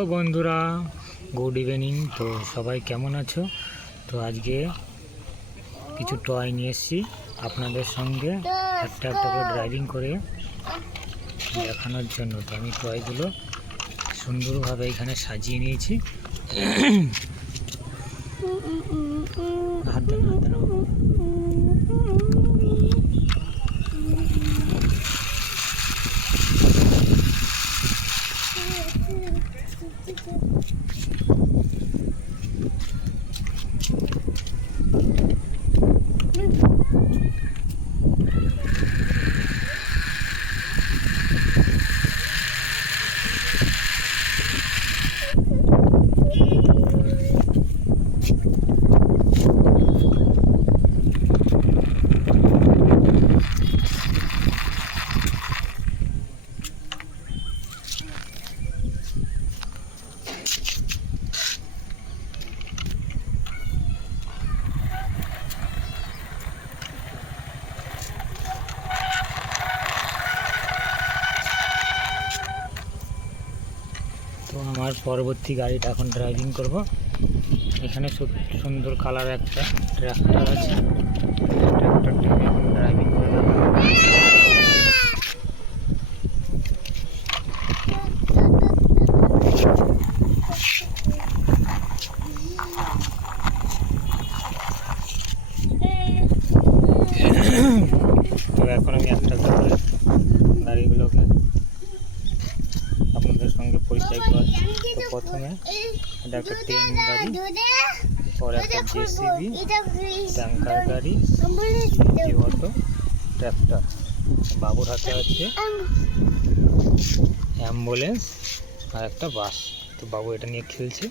Hello বন্ধুরা, good evening. তো সবাই কেমন আছো? তো আজকে কিছু টয় নিয়ে এসেছি আপনাদের সঙ্গে একটা একটা করে ড্রাইভিং করে দেখানোর জন্য। তো আমি টয়গুলো সুন্দরভাবে এখানে সাজিয়ে নিয়েছি। হাত দেন, হাত দেন। তো আমার পরবর্তী গাড়িটা এখন ড্রাইভিং করব। এখানে সুন্দর কালার একটা ট্র্যাক্টর আছে, ট্র্যাক্টরটা আমি এখন ড্রাইভিং করে দেখাবো। তো এখন আমি একটা করে গাড়িগুলোকে আপনাদের সঙ্গে পরিচয় করাচ্ছি। তো প্রথমে এটা একটা ট্রেন গাড়ি, পরে একটা জেসিবি, ট্যাঙ্কার গাড়ি, অটো, ট্র্যাক্টর। বাবুর হাতে আছে অ্যাম্বুলেন্স আর একটা বাস। তো বাবু এটা নিয়ে খেলছে।